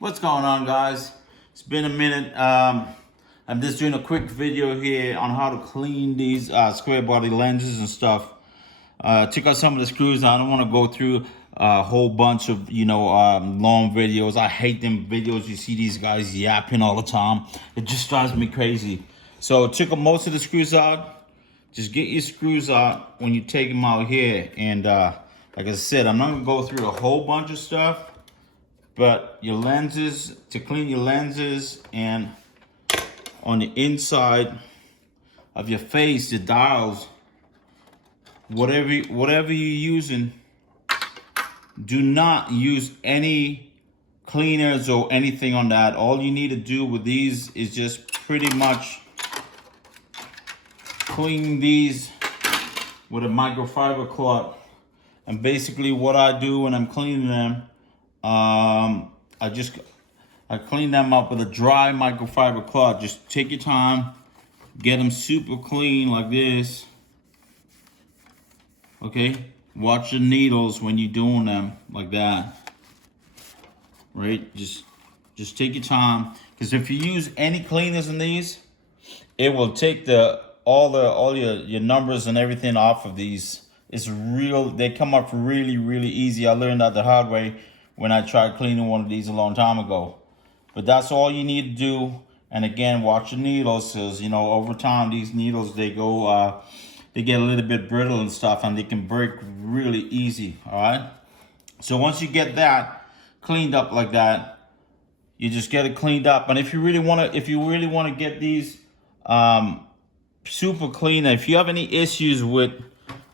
What's going on, guys? It's been a minute. I'm just doing a quick video here on how to clean these square body lenses and stuff. Took out some of the screws. I don't want to go through a whole bunch of long videos. I hate them videos. You see these guys yapping all the time. It just drives me crazy. So took most of the screws out. Just get your screws out when you take them out here. And like I said, I'm not gonna go through a whole bunch of stuff. But your lenses, to clean your lenses, and on the inside of your face, the dials, whatever you're using, do not use any cleaners or anything on that. All you need to do with these is just pretty much clean these with a microfiber cloth. And basically what I do when I'm cleaning them, I clean them up with a dry microfiber cloth. Just take your time, get them super clean like this. Okay, watch the needles when you're doing them like that. Right, just take your time, because if you use any cleaners in these, it will take all your numbers and everything off of these. It's real. They come up really easy. I learned that the hard way when I tried cleaning one of these a long time ago. But that's all you need to do. And again, watch your needles, because over time these needles, they go they get a little bit brittle and stuff, and they can break really easy. All right, so once you get that cleaned up like that, you just get it cleaned up. And if you really want to get these super clean, if you have any issues with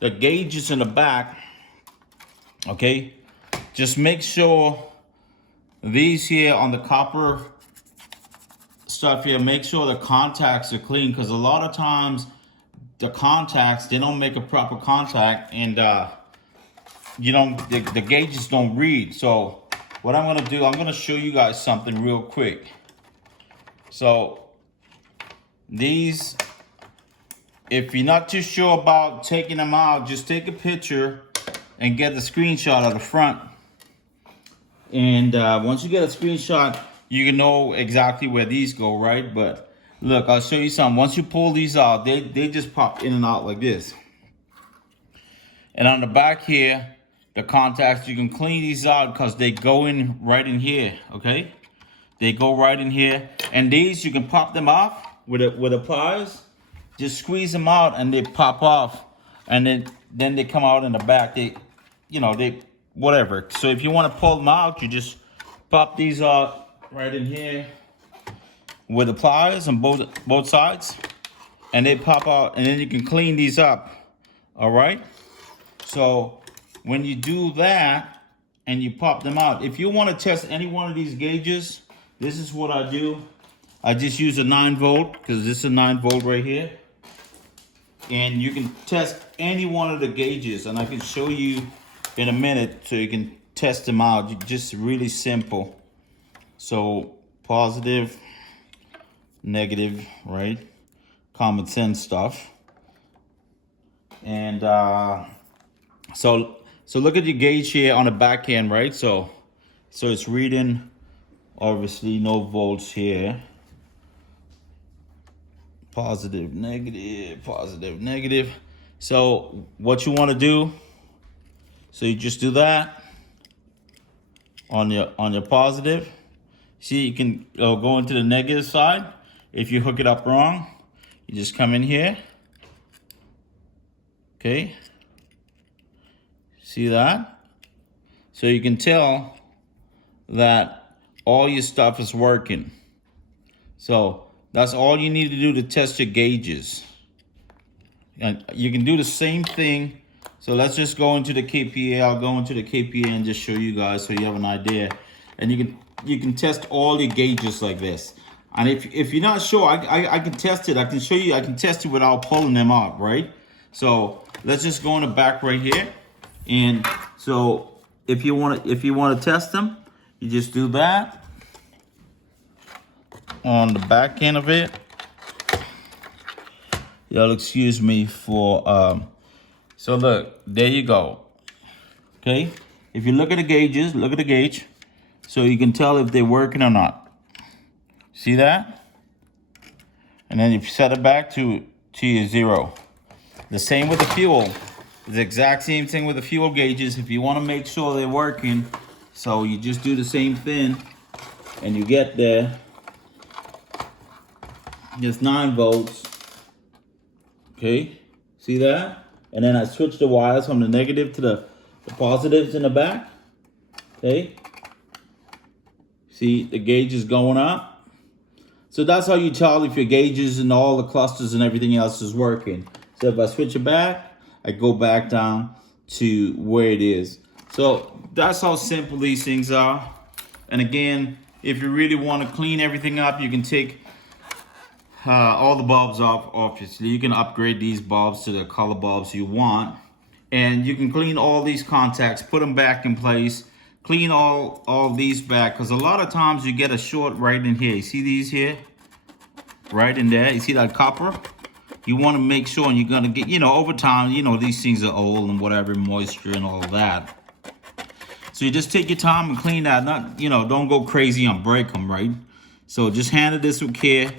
the gauges in the back, okay, just make sure these here on the copper stuff here, make sure the contacts are clean, because a lot of times the contacts, they don't make a proper contact, and the gauges don't read. So what I'm gonna do, I'm gonna show you guys something real quick. So these, if you're not too sure about taking them out, just take a picture and get the screenshot of the front. And once you get a screenshot, you can know exactly where these go, right? But look, I'll show you something. Once you pull these out, they just pop in and out like this. And on the back here, the contacts, you can clean these out because they go in right in here, okay? They go right in here. And these, you can pop them off with a pliers. Just squeeze them out and they pop off. And then they come out in the back. They whatever. So if you want to pull them out, you just pop these out right in here with the pliers on both sides, and they pop out, and then you can clean these up. All right, so when you do that and you pop them out, if you want to test any one of these gauges, this is what I do. I just use a 9-volt, because this is a 9-volt right here, and you can test any one of the gauges, and I can show you in a minute so you can test them out. Just really simple. So positive, negative, right? Common sense stuff. And so look at your gauge here on the back end, right? So it's reading, obviously no volts here. Positive, negative, positive, negative. So what you want to do, so you just do that on your positive. See, you can go into the negative side. If you hook it up wrong, you just come in here. Okay. See that? So you can tell that all your stuff is working. So that's all you need to do to test your gauges. And you can do the same thing. So let's just go into the KPA. I'll go into the KPA and just show you guys so you have an idea. And you can test all your gauges like this. And if you're not sure, I can test it. I can show you. I can test it without pulling them out, right? So let's just go in the back right here. And so if you want to test them, you just do that on the back end of it. Y'all excuse me for so look, there you go. Okay, if you look at the gauges, look at the gauge. So you can tell if they're working or not. See that? And then you set it back to your 0. The same with the fuel. The exact same thing with the fuel gauges. If you want to make sure they're working, so you just do the same thing and you get there. Just 9 volts. Okay, see that? And then I switch the wires from the negative to the positives in the back. Okay, see the gauge is going up. So that's how you tell if your gauges and all the clusters and everything else is working. So if I switch it back, I go back down to where it is. So that's how simple these things are. And again, if you really want to clean everything up, you can take all the bulbs off. Obviously, you can upgrade these bulbs to the color bulbs you want. And you can clean all these contacts, put them back in place, clean all these back, because a lot of times you get a short right in here. You see these here? Right in there. You see that copper? You want to make sure, and you're going to get, over time, these things are old and whatever, moisture and all that. So you just take your time and clean that. Not, don't go crazy and break them, right? So just handle this with care.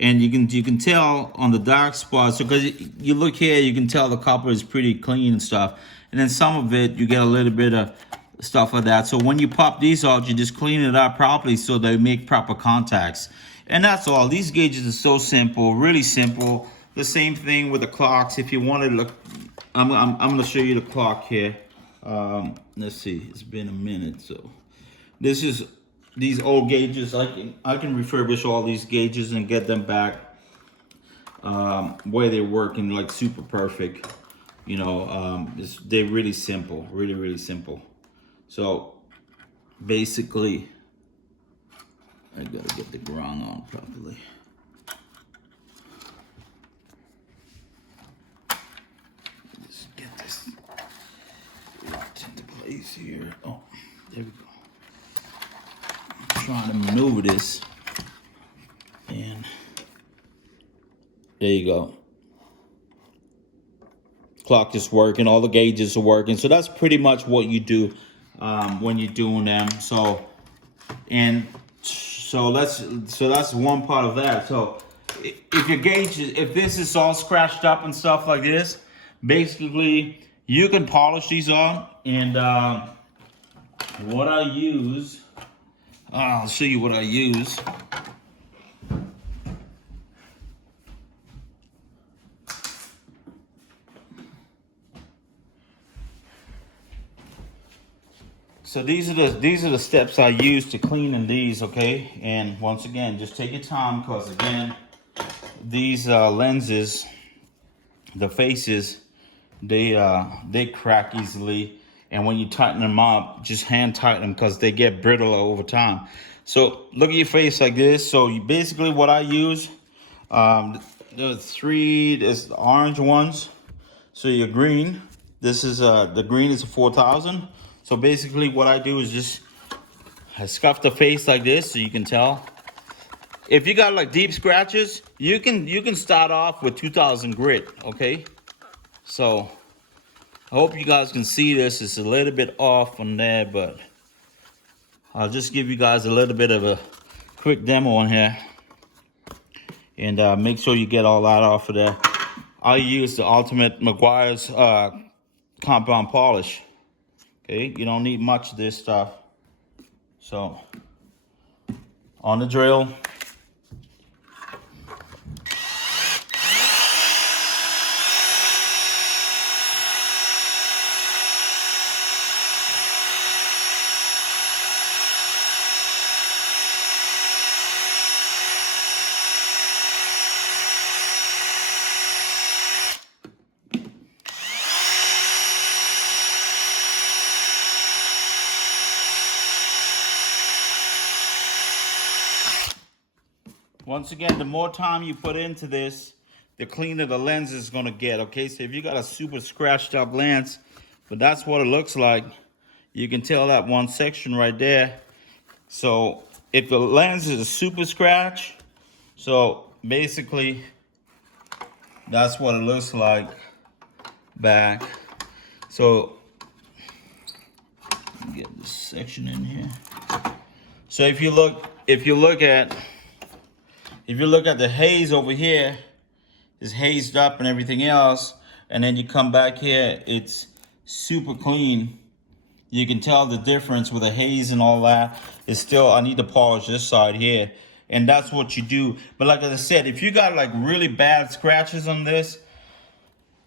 And you can tell on the dark spots, so because you look here, you can tell the copper is pretty clean and stuff. And then some of it, you get a little bit of stuff like that. So when you pop these out, you just clean it up properly so they make proper contacts. And that's all. These gauges are so simple, really simple. The same thing with the clocks. If you want to look, I'm going to show you the clock here. Let's see, it's been a minute. So this is these old gauges. I can refurbish all these gauges and get them back where they're working like super perfect. They're really simple, really simple. So basically, I gotta get the ground on properly. Just get this locked into place here. Oh, there we go. Trying to maneuver this, and there you go. Clock is working, all the gauges are working. So that's pretty much what you do when you're doing them. So that's one part of that. So if your gauge if this is all scratched up and stuff like this, basically you can polish these on. And what I use, I'll show you what I use. So these are the steps I use to cleaning these, okay? And once again, just take your time, because again, these lenses, the faces, they crack easily. And when you tighten them up, just hand tighten them, because they get brittle over time. So look at your face like this. So you basically what I use, there's the orange ones. So your green, this is the green is a 4000. So basically what I do is I scuff the face like this so you can tell. If you got like deep scratches, you can start off with 2000 grit, okay? So I hope you guys can see this. It's a little bit off on there, but I'll just give you guys a little bit of a quick demo on here. And make sure you get all that off of there. I use the Ultimate Meguiar's compound polish. Okay, you don't need much of this stuff. So, on the drill. Once again, the more time you put into this, the cleaner the lens is gonna get, okay? So if you got a super scratched up lens, but that's what it looks like, you can tell that one section right there. So if the lens is a super scratch, so basically that's what it looks like back. So get this section in here. So if you look at the haze over here, it's hazed up and everything else, and then you come back here, it's super clean. You can tell the difference with the haze and all that. It's still, I need to polish this side here, and that's what you do. But like I said, if you got like really bad scratches on this,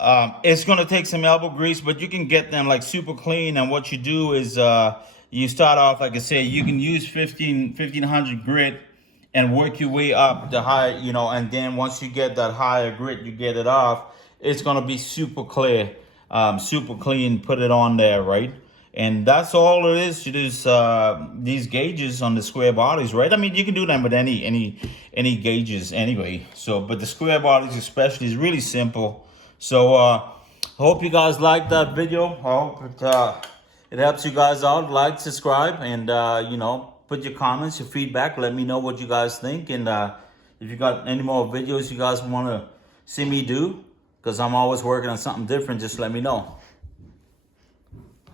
it's gonna take some elbow grease, but you can get them like super clean. And what you do is you start off, like I said, you can use 1500 grit and work your way up the high, you know, and then once you get that higher grit, you get it off, it's gonna be super clear, super clean. Put it on there, right? And that's all it is to these gauges on the square bodies, right? I mean, you can do them with any gauges anyway. So, but the square bodies especially is really simple. So, hope you guys liked that video. I hope it helps you guys out. Like, subscribe, and you know, put your comments, your feedback. Let me know what you guys think, and if you got any more videos you guys want to see me do, because I'm always working on something different, just let me know.